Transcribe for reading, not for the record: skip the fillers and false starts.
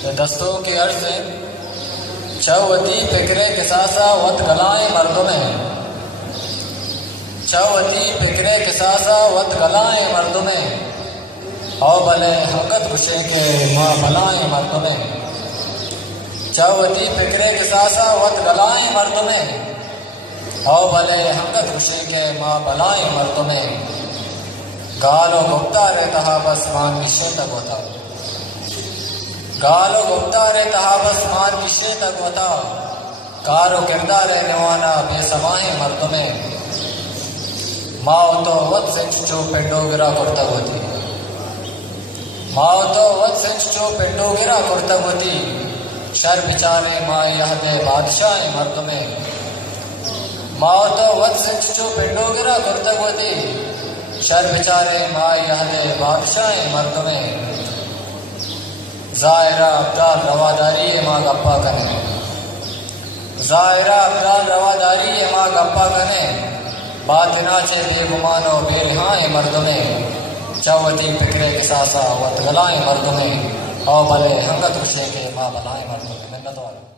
तो दस्तों की अर्ज है चौवती फिक्रे किसासा वत गलाए मर्दुमे, चौवती फिक्रे किसासा वत गलाए मर्दुमे, औ भले हंगत गुशे के माँ भलाए मर्दुमे। चौवती फिक्रे किसासा वत गलाए मर्दुमे, औ भले हंगत गुशे के माँ भलाए मर्दुमे। गालो गुप्ता रे तहा बस मान मिश्रे तक होता, गालो गुप्ता रे तहा बस मान मिश्रे तक होता। कारो किरदार नवाना बेसमाहे मर्दुमे, माओ तो वत सिंच चो पेंडोगिरा कुर्तगोती, माओ तो वत सिंच चो पेंडोगिरा कुर्तगोती। शर बिचारे माँ यह दे बादशाह मर्दुमे, माओ तो वत सिंच चो पेंडोगिरा कुर्तगोती। शर बिचारे माँ यह दे बादशाह मर्दुमे। ज़ाहिरा अब्दाल रवादारी माँ गप्पा कने, ज़ाहिरा अब्दाल रवादारी माँ गप्पा कने। बातिना चे बेगुमानो बेलिहाए मर्दुमे, चौवती फिक्रे किसासा वत गलाए मर्दुमे, औ भले हंगत गुशे के माँ भलाए मर्दुमे।